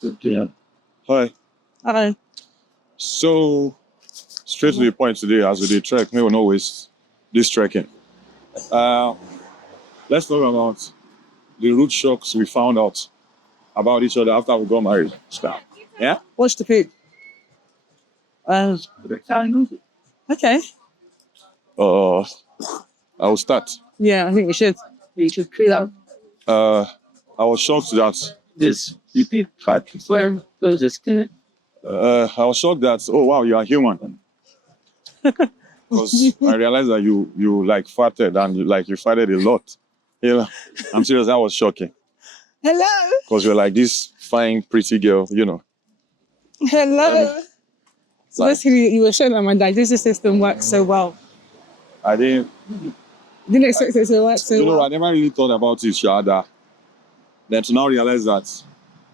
Yeah. Hi. Hi. So, straight to the point today, as we did trek, we will not waste this trekking. Let's talk about the root shocks we found out about each other after we got married. Yeah? What's the pick? Okay. I will start. Yeah, I think we should. You should clear up. I was shocked that This. You pick 5 where goes this? I was shocked that, oh wow, you are human. Because I realized that you like farted and you farted a lot. Yeah, I'm serious, that was shocking. Hello. Because you're like this fine, pretty girl, Hello. So basically, you were showing that my digestive system works so well. I didn't expect it to work so well. I never really thought about it, Shada. Then to now realize that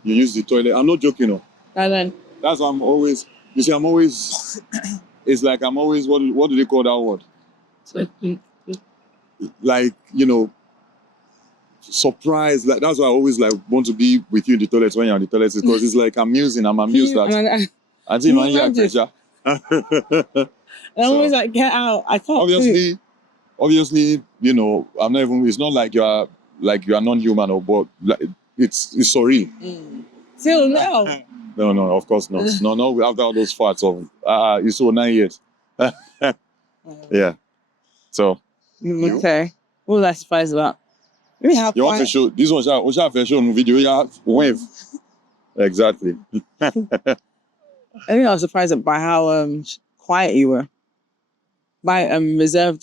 you use the toilet. I'm not joking, no. And then That's why I'm always, you see, I'm always, it's like I'm always, what do they call that word? Like, surprised. Like, that's why I always want to be with you in the toilet when you're in the toilet, because it's like I'm amused that. I think man, yeah, I'm always like, get out. I can't. Obviously, I'm not even. It's not like you are non-human or but it's surreal. Till now. No, of course not. No, after all those farts of it's so 9 years. Yeah. So. Okay. What was I surprised about? We have. You want to show this one? Shall I show on video? Yeah, wave. Exactly. I think I was surprised by how quiet you were. By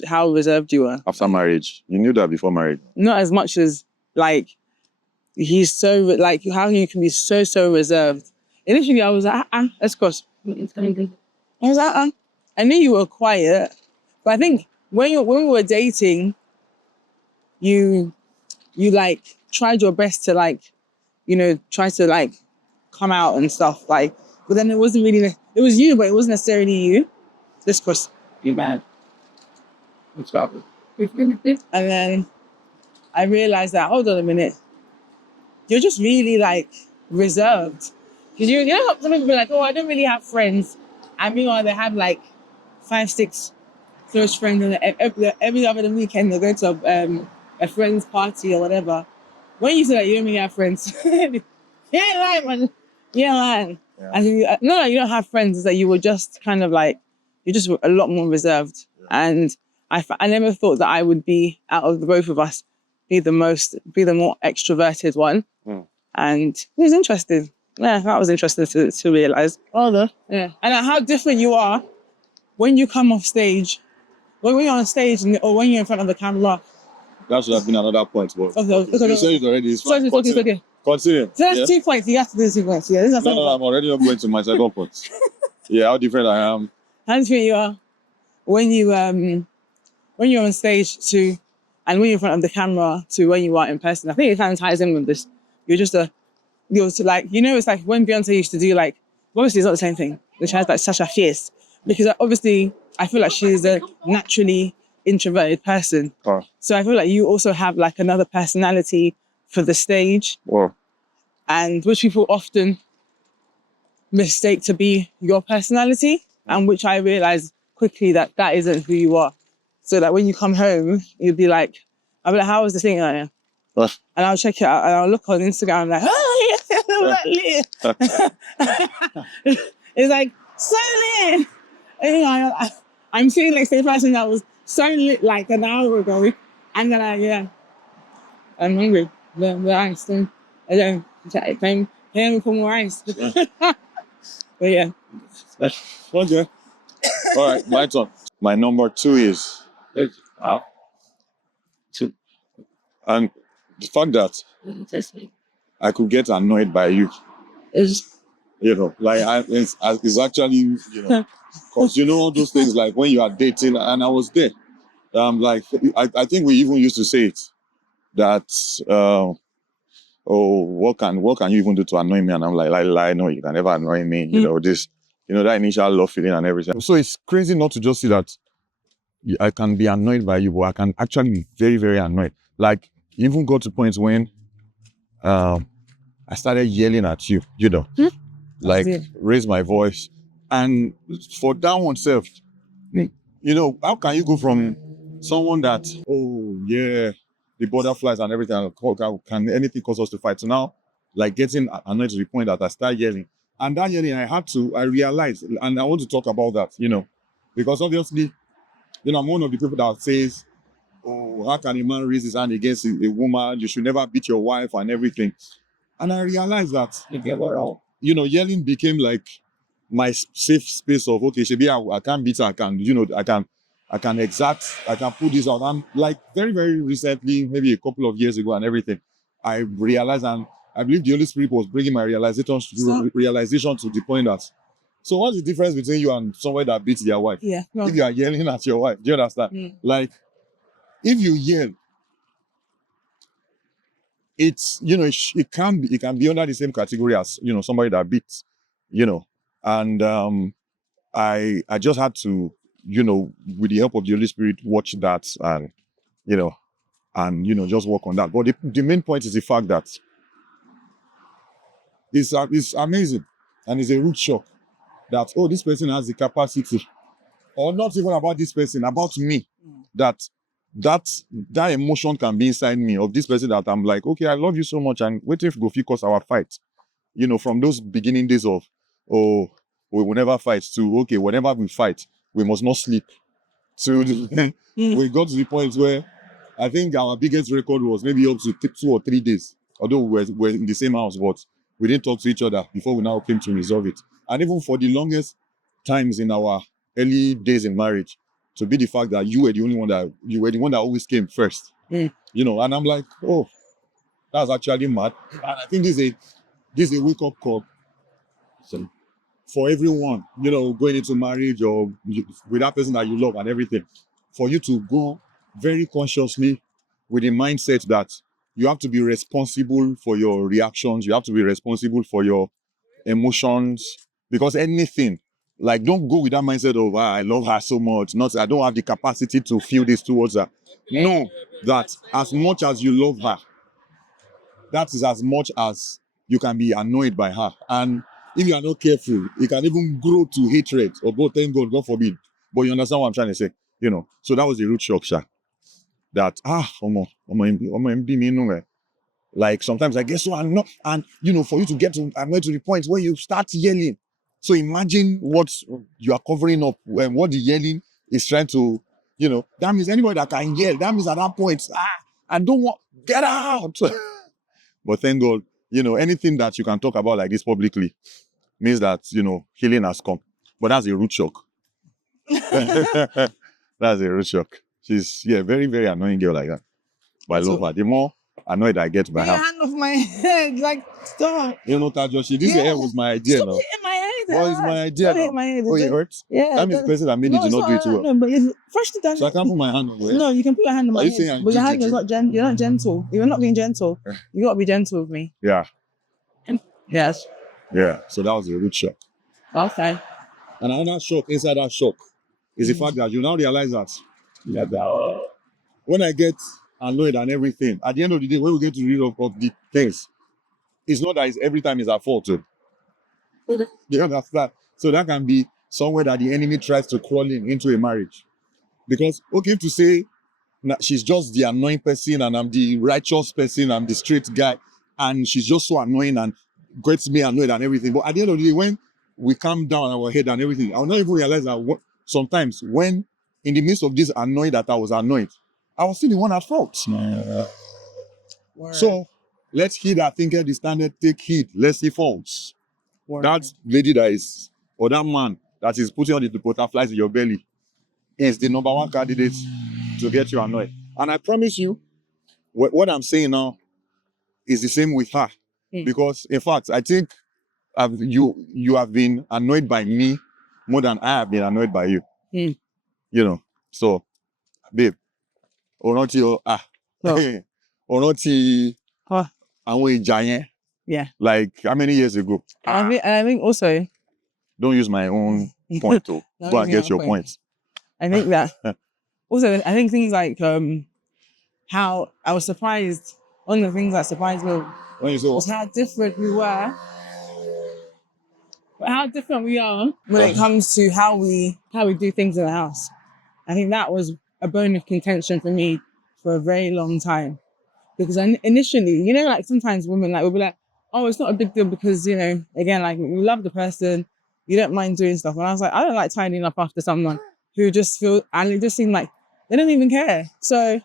how reserved you were. After marriage, you knew that before marriage. Not as much as he's so how you can be so reserved. Initially, I was like, let's go. I was like, I knew you were quiet, but I think when we were dating, you tried your best to try to come out and stuff but then it wasn't really. It was you, but it wasn't necessarily you. This course, you bad. Stop it. And then I realized that, hold on a minute, you're just really reserved. Because you know how some people be like, oh, I don't really have friends. And meanwhile, they have 5, 6 close friends, and every other weekend they go to a friend's party or whatever. When you say that you don't really have friends, you ain't lying, man. You ain't lying. Yeah. And not that you don't have friends, it's that you were just kind of you're just a lot more reserved. Yeah. And I never thought that I would be, out of the both of us, be the more extroverted one. Mm. And it was interesting. Yeah, that was interesting to realise. Oh, yeah. And how different you are when you come off stage, when you're on stage or when you're in front of the camera. That should have been another point, but okay. You said it already. It's fine. It's okay. Continue. So that's 2 points. You have to do 2 points. Yeah, no, I'm already not going to my second point. Yeah, how different I am. How different you are when you're on stage and when you're in front of the camera to when you are in person. I think it kind of ties in with this. It's like when Beyonce used to do obviously it's not the same thing. She has such a fierce, because obviously I feel like she's a naturally introverted person. Oh. So I feel like you also have another personality for the stage. Whoa. And which people often mistake to be your personality, and which I realized quickly that isn't who you are. So that when you come home, you'll be I'll be like, how was the thing? And I'll check it out and I'll look on Instagram and oh, yeah, it's so lit. And, I'm seeing the same person that was so lit an hour ago, and then I'm hungry. The ice, and then it came for more ice. But yeah. Okay. All right, my turn. My number 2 is. Wow. 2. And the fact that I could get annoyed by you. It's actually, because all those things when you are dating, and I was there. I think we even used to say it, that what can you even do to annoy me? And I'm like, no, you can never annoy me. That initial love feeling and everything. So it's crazy not to just see that I can be annoyed by you, but I can actually be very, very annoyed. Even got to points when I I started yelling at you, like it. raise my voice. And for that one self, how can you go from someone that, oh yeah, the butterflies and everything, can anything cause us to fight? So now, like getting annoyed to the point that I start yelling. And that yelling, I realized, and I want to talk about that, because obviously, I'm one of the people that says, oh, how can a man raise his hand against a woman? You should never beat your wife and everything. And I realized that, yelling became like my safe space of, okay, Shebi, I can't beat her, I can put this out. And like very, very recently, maybe a couple of years ago and everything, I realized, and I believe the Holy Spirit was bringing my realization to the point that, so what's the difference between you and someone that beats their wife? Yeah. No. If you are yelling at your wife, do you understand? Like, if you yell, it's, it can be under the same category as, somebody that beats, and I just had to, with the help of the Holy Spirit, watch that and, just work on that. But the main point is the fact that it's amazing and it's a root shock that, oh, this person has the capacity, or not even about this person, about me, that emotion can be inside me of this person that I'm like, okay, I love you so much, and wait if go focus our fight, from those beginning days of, oh, we will never fight, to, okay, whenever we fight, we must not sleep. So we got to the point where I think our biggest record was maybe up to 2 or 3 days, although we were in the same house, but we didn't talk to each other before we now came to resolve it. And even for the longest times in our early days in marriage, to be the fact that you were the one that always came first, and I'm like, oh, that's actually mad. And I think this is a wake-up call for everyone, going into marriage or with that person that you love and everything, for you to go very consciously with the mindset that you have to be responsible for your reactions, you have to be responsible for your emotions, because anything, like, don't go with that mindset of, I love her so much, not I don't have the capacity to feel this towards her. Know that as much as you love her, that is as much as you can be annoyed by her. And if you are not careful, it can even grow to hatred, or both, thank God, God forbid. But you understand what I'm trying to say, So that was the root shock, sha. That, like, sometimes I guess so, and for you to get annoyed to the point where you start yelling. So imagine what you are covering up and what the yelling is trying to, that means anybody that can yell, that means at that point, I don't want, get out. But thank God, anything that you can talk about like this publicly means that, healing has come. But that's a root shock. That's a root shock. She's, very, very annoying girl like that. But I love her. The more annoyed I get by her. Hand off my head, like, stop. Tajoshi, this hair was my idea. Stop now. hitting my head. What is my idea? Stop hitting my head. Oh, it hurts? Yeah. That means the person that made it did not do it well. No, but it's freshly done. So I can't put my hand on it. No, you can put your hand on my Are you head. saying But your hand is not you're not gentle. You're not being gentle. You got to be gentle with me. Yeah. Yes. Yeah. So that was a root shock. Okay. And another shock inside that shock is the fact that you now realize that when I get annoyed and everything, at the end of the day, when we get to rid of the things, it's not that every time it's our fault. You understand? So that can be somewhere that the enemy tries to crawl into a marriage. Because, okay, to say she's just the annoying person and I'm the righteous person, I'm the straight guy, and she's just so annoying and gets me annoyed and everything. But at the end of the day, when we calm down our head and everything, I'll not even realize that sometimes when in the midst of this annoyed that I was annoyed, I was still the one at fault. So let's heed our thinker, the standard, take heed, lest he falls. That lady that is, or that man that is putting on the butterflies in your belly is the number one candidate to get you annoyed. And I promise you, what I'm saying now is the same with her. Because in fact, I think you have been annoyed by me more than I have been annoyed by you. So, babe, Yeah. Like, how many years ago? I think also, don't use my own point to go and get your points. I think that also, I think things like how I was surprised, one of the things that surprised me When you say was how different we were, but how different we are when it comes to how we do things in the house. I think that was a bone of contention for me for a very long time. Because initially, you know, like sometimes women like will be like, oh, it's not a big deal because, you know, again, like you love the person, you don't mind doing stuff. And I was like, I don't like tidying up after someone who just feel, and it just seemed like they don't even care. So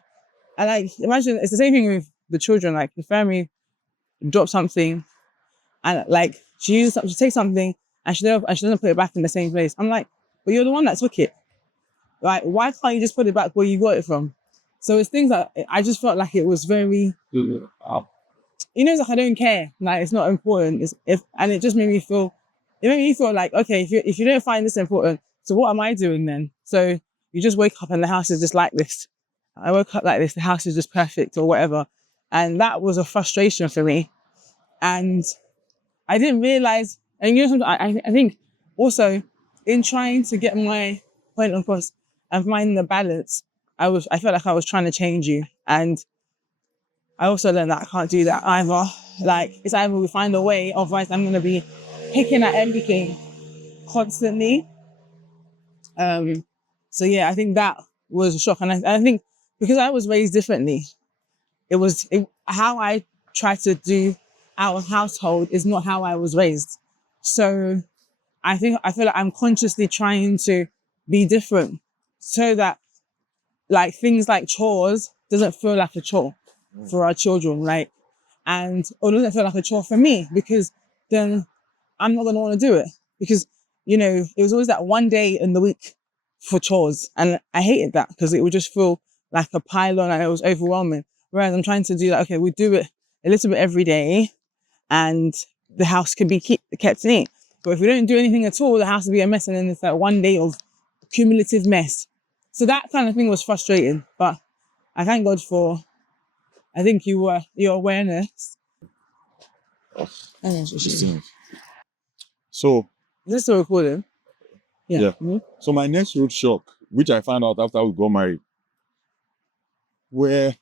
I like imagine it's the same thing with the children. Like the family drop something, and like she takes something and she doesn't put it back in the same place. I'm like, but you're the one that took it. Like, why can't you just put it back where you got it from? So it's things that I just felt like it was very, you know, it's like I don't care. Like it's not important. And it just made me feel. It made me feel like, okay, if you don't find this important, so what am I doing then? So you just wake up and the house is just like this. I woke up like this. The house is just perfect or whatever, and that was a frustration for me. And I didn't realize. And you know, I think also in trying to get my point across and finding the balance, I felt like I was trying to change you, and I also learned that I can't do that either. Like, it's either we find a way, otherwise I'm going to be picking at everything constantly. So yeah, I think that was a shock. And I think because I was raised differently, how I try to do our household is not how I was raised. So I feel like I'm consciously trying to be different so that like things like chores doesn't feel like a chore for our children, like, or doesn't feel like a chore for me, because then I'm not going to want to do it, because, you know, it was always that one day in the week for chores, and I hated that because it would just feel like a pile on and it was overwhelming. Whereas I'm trying to do that, okay, we do it a little bit every day and the house can be kept neat. But if we don't do anything at all, the house will be a mess, and then it's like one day of cumulative mess. So that kind of thing was frustrating, but I thank God for, I think your awareness. So Is this still recording? yeah. Mm-hmm. So my next road shock, which I found out after we got married, where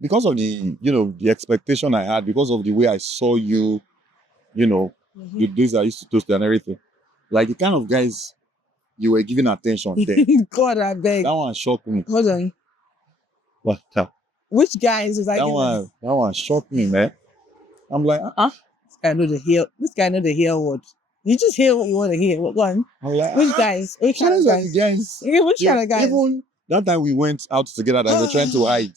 because of the expectation I had, because of the way I saw you, the days I used to toast and everything, like the kind of guys you were giving attention there. God, I beg. That one shocked me. Hold on. What? Which guys was like That one shocked me, man. I'm like, This guy know the hear word. You just hear what you want to hear. What one? I'm like, Which guys? Which kind of guys? Yeah, which kind of guys? Even that time we went out together, that we were trying to hide.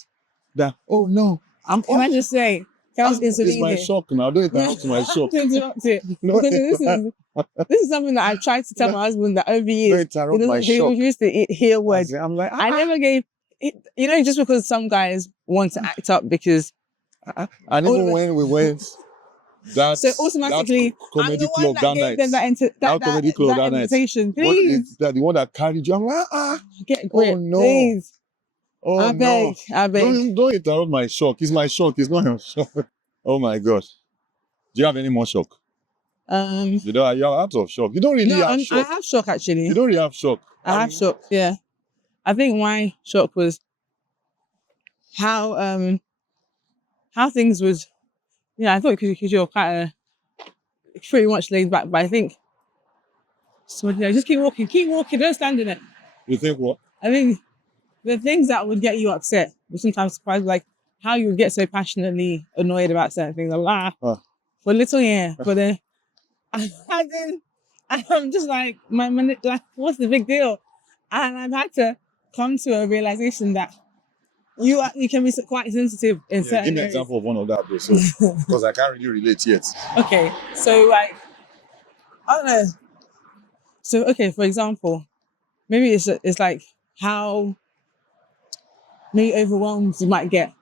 That, oh no, Can I just say, it's my shock now. Don't interrupt my shock. Interrupt it. No, This is something that I've tried to tell my husband that over years. Don't interrupt my shock. He used to hear words. I'm like, I never gave, just because some guys want to act up because. And even when we went, so automatically, that comedy I'm the club one that gave night. them that Comedy club that night. invitation. What Please. is that? The one that carried you. I'm like, Get a grip. Oh no. Please. Oh I beg. Don't interrupt my shock. It's my shock. It's not your shock. Oh my God. Do you have any more shock? You're out of shock. You don't really have shock. I have shock actually. You don't really have shock. I have shock. Yeah. I think my shock was how things would. Yeah, I thought because you're quite pretty much laid back, but I think just keep walking, don't stand in it. You think what? I think the things that would get you upset were sometimes surprised, like how you would get so passionately annoyed about certain things. I'm for a little, yeah, but then I'm just like, like, what's the big deal? And I've had to come to a realization that you can be quite sensitive in certain Give me an areas. example of one of that, bro. So, because I can't really relate yet. Okay, so like, I don't know. So okay, for example, maybe it's like how maybe overwhelmed you might get.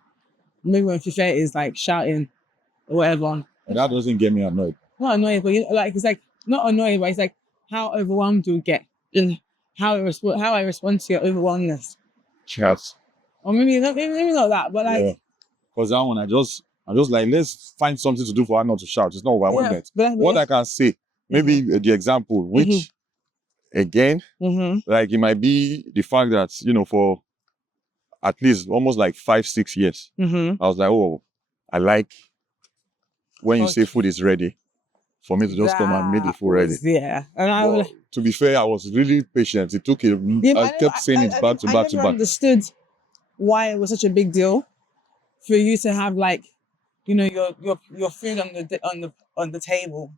Maybe when Fife is like shouting or whatever. And that doesn't get me annoyed. Not annoyed, but it's like not annoyed, but it's like how overwhelmed you get and how I respond to your overwhelmedness. Yes. Or maybe not that, but like. Because that one, I just like, let's find something to do for her not to shout. It's not overwhelmed. What I can say, maybe the example, which again, like it might be the fact that, for at least almost like 5-6 years, I was like, oh, I like when you Okay. say food is ready, for me to just come and make the food ready. Yeah. And I was But to be fair, I was really patient. It took a. yeah, I kept saying it back to I back to never back. understood why it was such a big deal for you to have like, you know, your food on the table.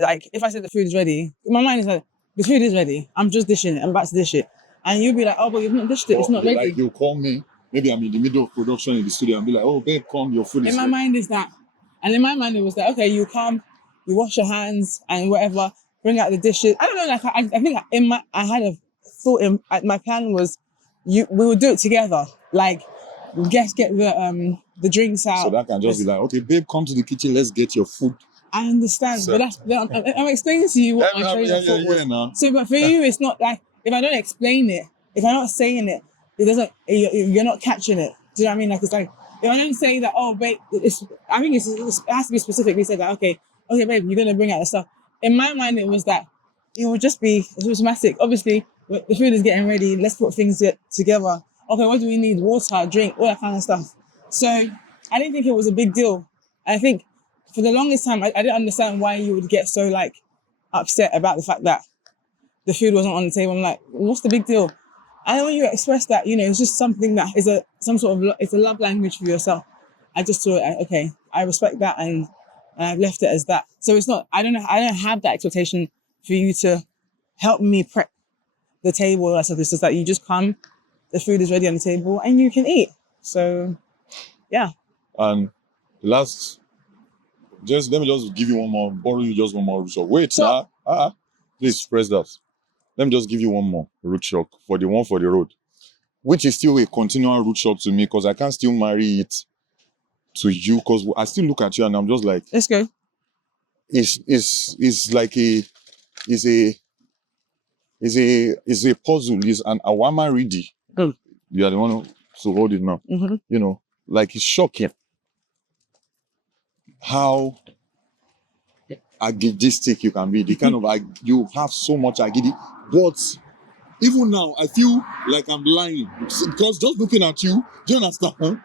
Like if I said the food is ready, my mind is like the food is ready. I'm just dishing it. I'm about to dish it, and you'll be like, oh, but you've not dished it. It's not ready. Like you'll call me. Maybe I'm in the middle of production in the studio and be like, oh, babe, come, your food is In my ready. mind is that, and in my mind it was that okay, you come, you wash your hands and whatever, bring out the dishes. I don't know, like I think I had a thought in my plan was, we would do it together. Like, get the drinks out. So that can just be like, okay, babe, come to the kitchen. Let's get your food. I understand, So- but I'm explaining to you what my train of thought was. now. So, but for you, it's not like if I don't explain it, if I'm not saying it, it doesn't. You're not catching it. Do you know what I mean? Like it's like if I don't say that, oh, babe, I think it has to be specific. We said that, okay, babe, you're gonna bring out the stuff. In my mind, it was that it would just be automatic. Obviously, the food is getting ready. Let's put things together. Okay, what do we need? Water, drink, all that kind of stuff. So I didn't think it was a big deal. I think for the longest time, I didn't understand why you would get so like upset about the fact that the food wasn't on the table. I'm like, what's the big deal? And then when you express that, you know, it's just something that is it's a love language for yourself. I just thought, okay, I respect that, and I've left it as that. So it's not, I don't have that expectation for you to help me prep the table or stuff. It's just that you just come, the food is ready on the table, and you can eat. So, yeah. And last, let me just give you one more, borrow you just one more root shock. Wait, So- please press that. Let me just give you one more root shock for the one for the road, which is still a continual root shock to me because I can't still marry it to you because I still look at you and I'm just like, Let's go. it's like it's a puzzle. It's an awama ready. Good. You are the one to hold it now. Mm-hmm. You know, like it's shocking how agidistic you can be. The kind of you have so much agidi, but even now I feel like I'm lying because just looking at you, do you understand? Huh?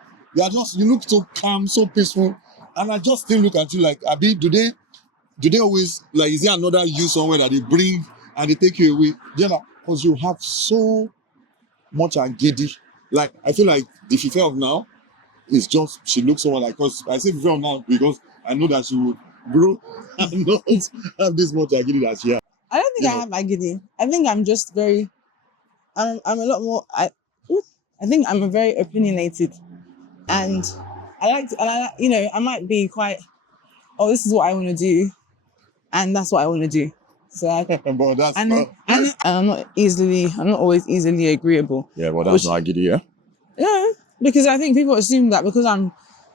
You look so calm, so peaceful, and I just still look at you like, Abi, do they always like? Is there another you somewhere that they bring and they take you away? Do you know? Because you have so much agidi. Like I feel like the Fife of now is just she looks so like. Because I say Fife of now because I know that she would grow and not have this much agidi that she has. I don't think I have agidi. I think I'm just very, I'm a lot more, I think I'm a very opinionated, and you know, I might be quite, oh, this is what I want to do, and that's what I want to do. So But that's and not. I'm not always easily agreeable. Yeah, but that's not agidi, yeah. Yeah, because I think people assume that because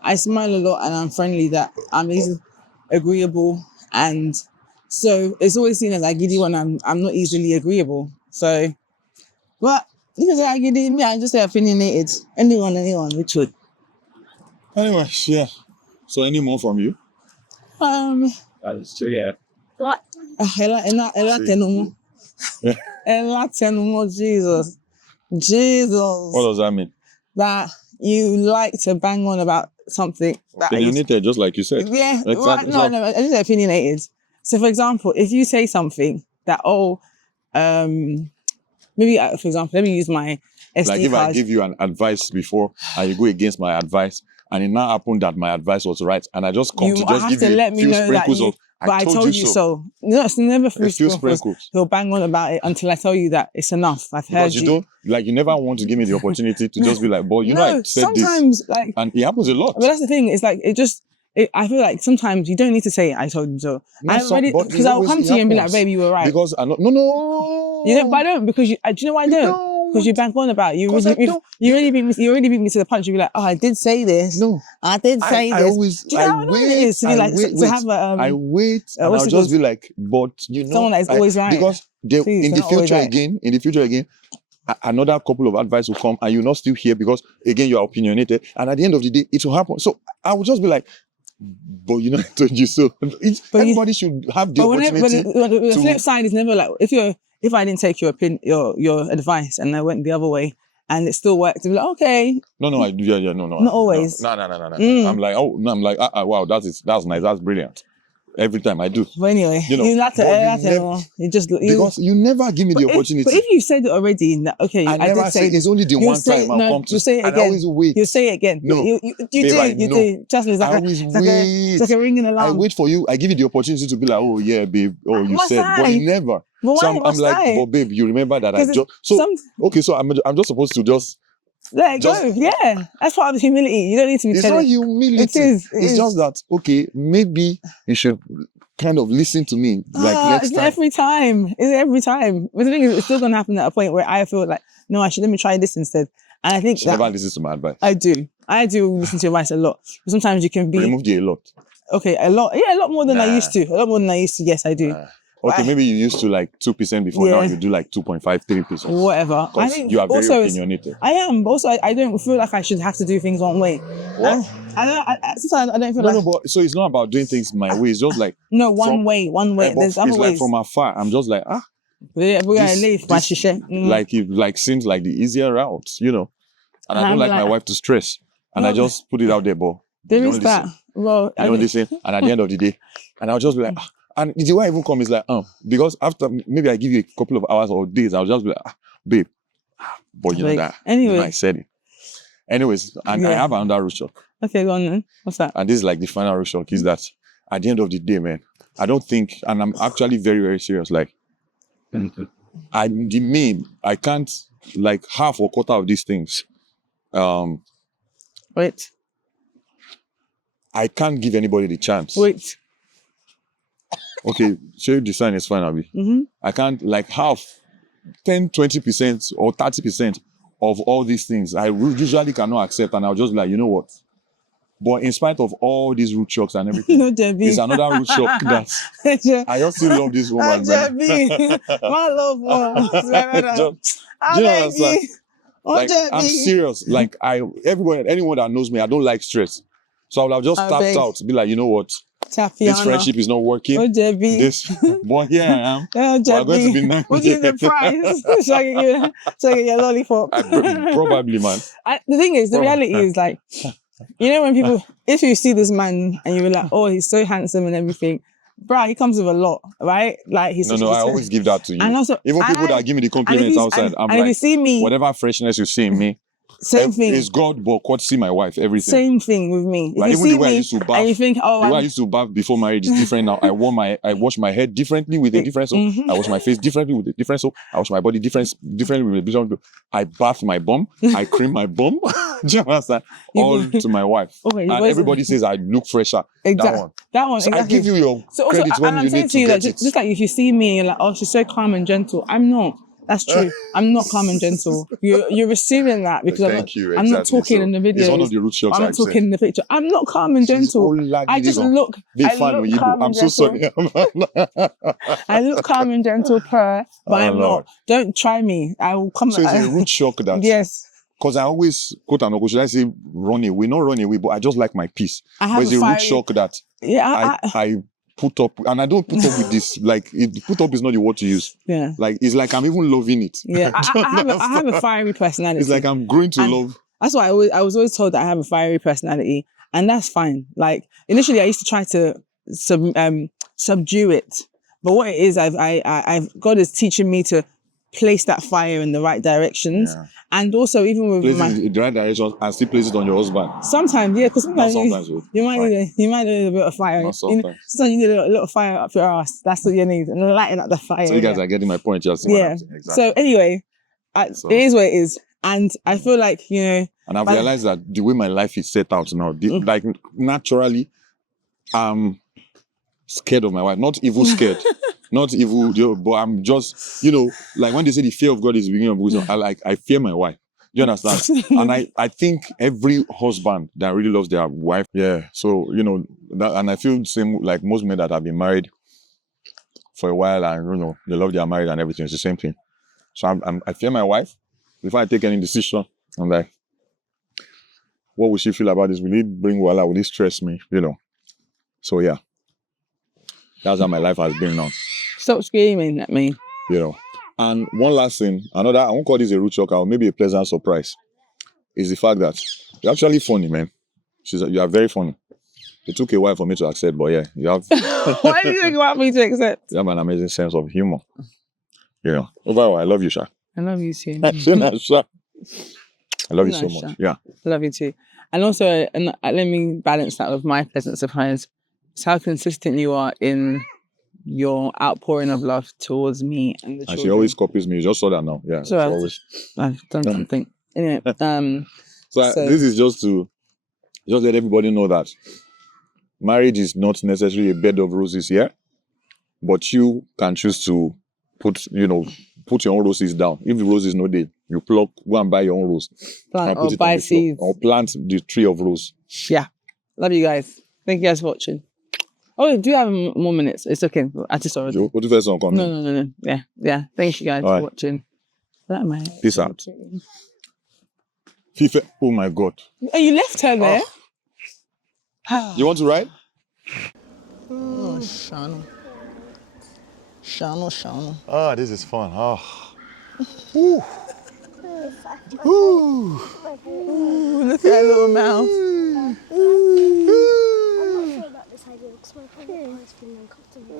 I smile a lot and I'm friendly that I'm easily agreeable, and so it's always seen as agidi when I'm not easily agreeable. So, but you can say agidi, me I just say opinionated. Anyone, which would. Anyway, yeah. So any more from you? That is true, yeah. Ela tenumo. Ela tenumo, Jesus. What does that mean? That you like to bang on about something that is Opinionated, just like you said. yeah, Exactly. well, no, I just say opinionated. So, for example, if you say something that, maybe, for example, let me use my SD Like if card. I give you an advice before and you go against my advice, and it now happened that my advice was right, and I just come You to have just give to you let a me few know that sprinkles you, of but I told you so. No, it's never A few few sprinkles. sprinkles. He'll bang on about it until I tell you that it's enough. I've heard Because you don't, like, you never want to give me the opportunity to just be like, but you know, I said this. sometimes, like, And it happens a lot. but that's the thing. It's like I feel like sometimes you don't need to say I told you so. But Because I'll come to you and be like, baby, you were right. Because I know, no. You know, but I don't, because do you know why I don't? Because you bang on about it. You already beat me to the punch. You'll be like, oh, I did say this. No. I did say I this. always, Do you know how annoying it is to be like, to have a, I wait, and what's I'll it just called? be like, but you know, Someone that is always right. Because Please, in they're the not always future right. again, another couple of advice will come, and you'll not still hear because again you are opinionated, and at the end of the day, it will happen. So I will just be like, but you know, I told you so. Everybody should have the opportunity. The flip side is never like if I didn't take your advice and I went the other way, and it still works. You'll be like, okay. No, I do. Yeah, no. Not always. No. Mm. I'm like, wow, that's nice. That's brilliant. Every time I do. But anyway, You know, you like to but air you never- because you never give me the opportunity. But if you said it already, okay, I never did say say it's only the you one say, time I'll no, come to. you say it and I again. always wait. You say it again. No. You Babe, do. Trust me, it's like I always it's wait. like a ringing I alarm. wait for you. I give you the opportunity to be like, oh yeah, babe. Oh, you What's said, that? but you never. But So why? I'm like, but babe, you remember that I just so I'm just supposed to just. Let it go. Yeah, that's part of humility. You don't need to be It's telling. not humility. It is. It's just that maybe you should kind of listen to me next it's time. every time. It's every time. But the thing is, it's still gonna happen at a point where I feel like, no, let me try this instead. And I think She never listens to my advice. I do listen to your advice a lot. But sometimes you can be Remove the a lot. okay, a lot. Yeah, a lot more than I Nah. used to. A lot more than I used to. Yes, I do. Okay, But maybe you used to like 2% before. Now Yeah. you do like 2.5, 3%. whatever. I Because think you are very also opinionated. I am, but also I don't feel like I should have to do things one way. What? Sometimes I don't feel No, like but so it's not about doing things my way. It's just like one way. but There's other it's like ways. from afar. I'm just like We are this- live by this- shisha. like it seems like the easier route, And I And don't I'm like my like- wife to stress, and I No. just put it out there. But There you is know that. Well, You know this, and at the end of the day, and I'll just be like, and the way I even come is like, because after maybe I give you a couple of hours or days, I'll just be like, babe, but you know Like, that. anyway. I said it. Anyways, and I Yeah. have another root shock, okay, go on then. What's that? and this is like the final root shock is that at the end of the day, man, I don't think, and I'm actually very, very serious. Like, I can't like half or quarter of these things. Wait. I can't give anybody the chance. Wait. Okay, so the sign is fine, Abi. Mm-hmm. I can't like half 10, 20% or 30% of all these things I usually cannot accept, and I'll just be like, you know what? But in spite of all these root shocks and everything, No, Debbie. it's another root shock that I just still love this woman, man. Debbie. My love one. Do you know what I'm saying? Like, I'm serious. Like anyone that knows me, I don't like stress. So I would have just I tapped beg. out, be like, you know what? This friendship is not working. Oh, Debbie. But here I am. Oh, We're going to be Debbie. nice. What is the price? Shall I get your lollipop? Probably, man. The thing is, the reality is like, when people, if you see this man and you're like, oh, he's so handsome and everything, bruh, he comes with a lot, right? Like he's No, I always give that to you. And also, Even people that give me the compliments outside, I'm and if you like, see me, whatever freshness you see in me, same thing. It's God, but courtesy my wife, everything. Same thing with me. Like, If even you the way I see used to me bath, and you think, oh, the way I used to bath before marriage is different now. I wash my hair differently with a different soap. Mhm. I wash my face differently with a different soap. I wash my body differently with a different soap. I bath my bum. I cream my bum. Do you understand? All to my wife. Okay, And everybody says I look fresher. Exactly. That one. So exactly. I give you your credit and when I'm you saying need to you to that get it. just like if you see me and you're like, oh, she's so calm and gentle. I'm not. That's true. I'm not calm and gentle. You're receiving that because Thank you. I'm not Exactly. talking in the video. It's one of the root shocks I'm not I've talking said. in the picture. I'm not calm and gentle. I just look. Big I fan look when you do. calm I'm and so gentle. sorry. I look calm and gentle, but I'm Lord. not. Don't try me. I will come. So it's a root shock that. Yes. Because I always, quote unquote, should I say run away? Not run away, but I just like my peace. I have But it's a a root fiery- shock that Yeah. I put up, and I don't put up with this. Like, put up is not the word to use. Yeah. Like, it's like I'm even loving it. Yeah. I have a fiery personality. It's like I'm growing to And love. That's why I was always told that I have a fiery personality, and that's fine. Like initially, I used to try to subdue it, but what it is, I've God is teaching me to place that fire in the right directions, Yeah. and also even with Place my it in the right direction and still place it on your husband. sometimes, yeah, because Not sometimes sometimes. you might need a bit of fire. Not You know, sometimes. sometimes you need a little fire up your ass. That's what you need, and lighten up the fire. So you guys are getting my point. Just what Yeah. I'm saying. Exactly. So anyway, So- it is what it is, and I feel like And I've But- realized that the way my life is set out now, like naturally, I'm scared of my wife. Not evil scared, not evil, but I'm just, like when they say the fear of God is the beginning of wisdom, I fear my wife. Do you understand? And I think every husband that really loves their wife, yeah. So, and I feel the same like most men that have been married for a while and, they love their marriage and everything. It's the same thing. So I fear my wife. Before I take any decision, I'm like, what will she feel about this? Will it bring wala? Will it stress me? So yeah, that's how my life has been now. stop screaming at me. And one last thing, another, I won't call this a rude shock or maybe a pleasant surprise, is the fact that you're actually funny, man. You are very funny. It took a while for me to accept, but yeah, you have Why do you think you want me to accept? you have an amazing sense of humor. Yeah. Overall, I love you, Sha. I love you too. Sha. I love you so Nice, much. Sha. Yeah. I love you too. And also, let me balance that with my pleasant surprise. It's how consistent you are in your outpouring of love towards me and the And children. she always copies me. You just saw that now. Yeah. So she always. I've done something. Anyway, So this is just to let everybody know that marriage is not necessarily a bed of roses here, but you can choose to put your own roses down. If the roses no day, you pluck, go and buy your own rose. plant and put or it on buy the floor, seeds. or plant the tree of rose. Yeah. Love you guys. Thank you guys for watching. Oh, do you have more minutes? It's okay. I just already. What the first one coming? No. Yeah. Thank you guys All for right. watching. That might. Peace out. Fife, oh my God. Oh, you left her there? You want to ride? Oh, Shano. Ah, this is fun. Ooh. Ooh. Ooh, look at that little mouth. I'm not sure about this idea because my private car is feeling uncomfortable.